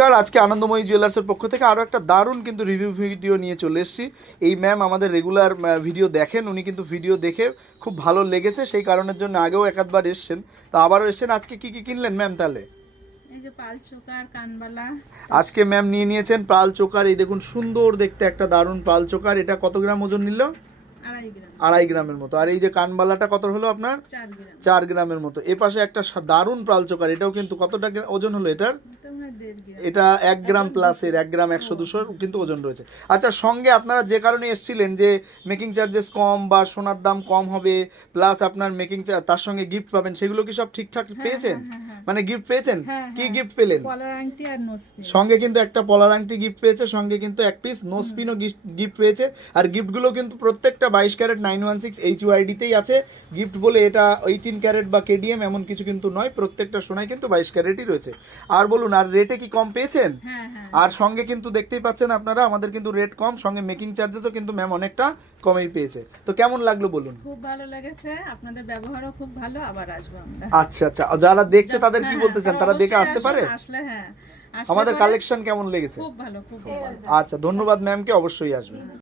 নমস্কার, আজকে আনন্দময়ী জুয়েলার্সের পক্ষ থেকে আরও একটা দারুণ কিন্তু রিভিউ ভিডিও নিয়ে চলে এসেছি। এই ম্যাম আমাদের রেগুলার ভিডিও দেখেন, উনি কিন্তু ভিডিও দেখে খুব ভালো লেগেছে, সেই কারণের জন্য আগেও একবার এসছেন, তো আবারও এসছেন। আজকে কি কি কিনলেন ম্যাম তাহলে? এই যে পাল চোকার কানবালা। আজকে ম্যাম নিয়ে নিয়েছেন পাল চোকার, এই দেখুন সুন্দর দেখতে একটা দারুণ পাল চোকার। এটা কত গ্রাম ওজন নিল? 2.5 গ্রাম। 2.5 গ্রামের মতো। আর এই যে কানবালাটা কত হলো আপনার? 4 গ্রাম। 4 গ্রামের মতো। এ পাশে একটা দারুণ পাল চোকার, এটাও কিন্তু কতটা ওজন হলো এটার? এটা মনে হয় 1.5 গ্রাম। এটা 1 গ্রাম প্লাসের, 1 গ্রাম 100-200 কিন্তু ওজন রয়েছে। আচ্ছা, সঙ্গে আপনারা যে কারণে এসেছিলেন যে মেকিং চার্জেস কম বা সোনার দাম কম হবে, প্লাস আপনার মেকিং তার সঙ্গে গিফট পাবেন, সেগুলো কি সব ঠিকঠাক পেয়েছেন? মানে গিফট পেয়েছেন? কি গিফট পেলেন? পলার আংটি আর নোসপিন। সঙ্গে কিন্তু একটা পলার আংটি গিফট পেয়েছে, সঙ্গে কিন্তু এক পিস নোসপিনও গিফট পেয়েছে। আর গিফটগুলো কিন্তু প্রত্যেকটা 22 ক্যারেট 916 HYD-তেই আছে। গিফট বলে এটা 18 ক্যারেট বা কেডিএম এমন কিছু কিন্তু নয়, প্রত্যেকটা সোনাই কিন্তু 22 ক্যারেটই রয়েছে। আর বলুন, আর রেটে কি কম পেয়েছেন? আর সঙ্গে কিন্তু দেখতেই পাচ্ছেন আপনারা, আমাদের কিন্তু রেট কম, সঙ্গে মেকিং চার্জেসও কিন্তু ম্যাম অনেকটা কমেই পেয়েছে। তো কেমন লাগলো বলুন? খুব ভালো লেগেছে, আপনাদের ব্যবহারও খুব ভালো, আবার আসবো আমরা। আচ্ছা আচ্ছা, যারা দেখছে তাদের কি বলতেছেন, তারা দেখে আসতে পারে? আসলে আমাদের কালেকশন কেমন লেগেছে? খুব ভালো, খুব ভালো। আচ্ছা, ধন্যবাদ ম্যামকে, অবশ্যই আসবেন।